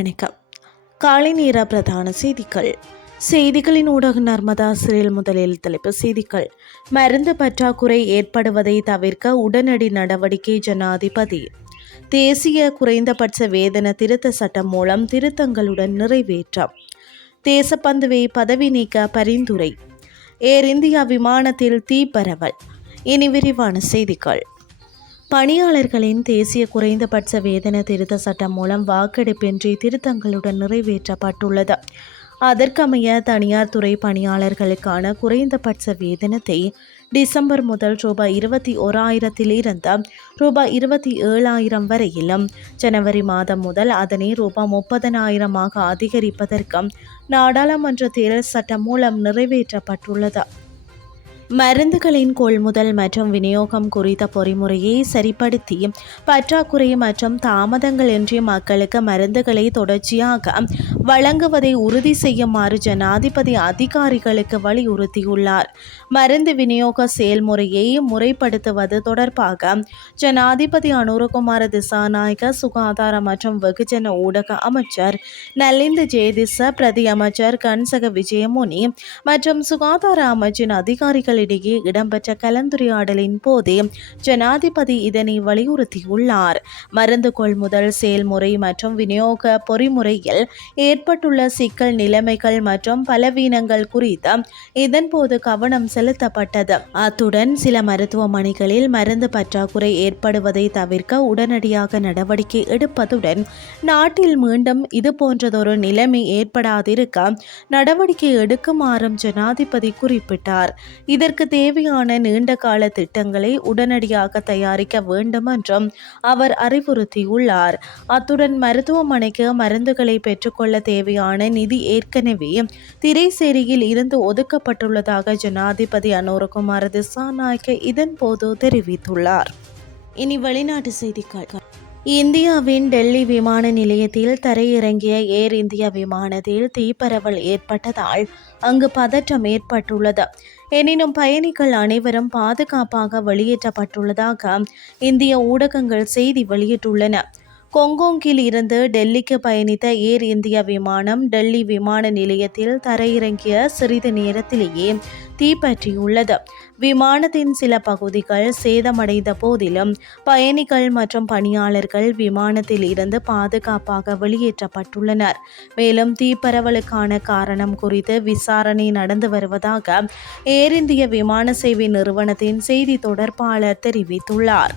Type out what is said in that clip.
வணக்கம். காலை நேர பிரதான செய்திகள். செய்திகளின் ஊடக நர்மதா சிறில் முதலில் தலைப்பு செய்திகள். மருந்து பற்றாக்குறை ஏற்படுவதை தவிர்க்க உடனடி நடவடிக்கை ஜனாதிபதி. தேசிய குறைந்தபட்ச வேதன திருத்த சட்டம் மூலம் திருத்தங்களுடன் நிறைவேற்றம். தேசப்பந்துவை பதவி நீக்க பரிந்துரை. ஏர் இந்தியா விமானத்தில் தீ பரவல் இனி விரிவான செய்திகள். பணியாளர்களின் தேசிய குறைந்தபட்ச வேதன திருத்த சட்டம் மூலம் வாக்கெடுப்பின்றி திருத்தங்களுடன் நிறைவேற்றப்பட்டுள்ளது. அதற்கமைய தனியார் துறை பணியாளர்களுக்கான குறைந்தபட்ச வேதனத்தை டிசம்பர் முதல் ரூபாய் இருபத்தி ஓராயிரத்திலிருந்து ரூபாய் இருபத்தி ஏழாயிரம் வரையிலும் ஜனவரி மாதம் முதல் அதனை ரூபாய் முப்பதனாயிரமாக அதிகரிப்பதற்கு நாடாளுமன்ற தேர்தல் சட்டம் மூலம் நிறைவேற்றப்பட்டுள்ளது. மருந்துகளின் கொள்முதல் மற்றும் விநியோகம் குறித்த பொறிமுறையை சரிப்படுத்தி பற்றாக்குறை மற்றும் தாமதங்கள் இன்றி மக்களுக்கு மருந்துகளை தொடர்ச்சியாக வழங்குவதை உறுதி செய்யுமாறு ஜனாதிபதி அதிகாரிகளுக்கு வலியுறுத்தியுள்ளார். மருந்து விநியோக செயல்முறையை முறைப்படுத்துவது தொடர்பாக ஜனாதிபதி அனுரகுமார திசாநாயக சுகாதார மற்றும் வெகுஜன ஊடக அமைச்சர் நலிந்து ஜெயதிச பிரதி அமைச்சர் கன்சக விஜயமுனி மற்றும் சுகாதார அமைச்சின் அதிகாரிகள் மக்களிடையே இடம்பெற்ற கலந்துரையாடலின் போதே ஜனாதிபதி இதனை வலியுறுத்தியுள்ளார். மருந்து கொள்முதல் செயல்முறை மற்றும் விநியோக பொறிமுறையில் ஏற்பட்டுள்ள சிக்கல் நிலைமைகள் மற்றும் பலவீனங்கள் குறித்து இதன்போது கவனம் செலுத்தப்பட்டது. அத்துடன் சில மருத்துவமனைகளில் மருந்து பற்றாக்குறை ஏற்படுவதை தவிர்க்க உடனடியாக நடவடிக்கை எடுப்பதுடன் நாட்டில் மீண்டும் இது போன்றதொரு நிலைமை ஏற்படாதிருக்க நடவடிக்கை எடுக்குமாறும் ஜனாதிபதி குறிப்பிட்டார். இதற்கு இதற்கு தேவையான நீண்டகால திட்டங்களை உடனடியாக தயாரிக்க வேண்டும் என்றும் அவர் அறிவுறுத்தியுள்ளார். அத்துடன் மருத்துவமனைக்கு மருந்துகளை பெற்றுக்கொள்ள தேவையான நிதி ஏற்கனவே திரைசேரியில் இருந்து ஒதுக்கப்பட்டுள்ளதாக ஜனாதிபதி அனுரகுமார் திசாநாயக்க இதன்போது தெரிவித்துள்ளார். இனி வெளிநாட்டு செய்திகள். இந்தியாவின் டெல்லி விமான நிலையத்தில் தரையிறங்கிய ஏர் இந்தியா விமானத்தில் தீப்பரவல் ஏற்பட்டதால் அங்கு பதற்றம் ஏற்பட்டுள்ளது. எனினும் பயணிகள் அனைவரும் பாதுகாப்பாக வெளியேற்றப்பட்டுள்ளதாக இந்திய ஊடகங்கள் செய்தி வெளியிட்டுள்ளன. கொங்கோங்கில் இருந்து டெல்லிக்கு பயணித்த ஏர் இந்தியா விமானம் டெல்லி விமான நிலையத்தில் தரையிறங்கிய சிறிது நேரத்திலேயே தீப்பற்றியுள்ளது. விமானத்தின் சில பகுதிகள் சேதமடைந்த போதிலும் பயணிகள் மற்றும் பணியாளர்கள் விமானத்தில் இருந்து பாதுகாப்பாக வெளியேற்றப்பட்டுள்ளனர். மேலும் தீப்பரவலுக்கான காரணம் குறித்து விசாரணை நடந்து வருவதாக ஏர் இந்திய விமான சேவை நிறுவனத்தின் செய்தி தொடர்பாளர் தெரிவித்துள்ளார்.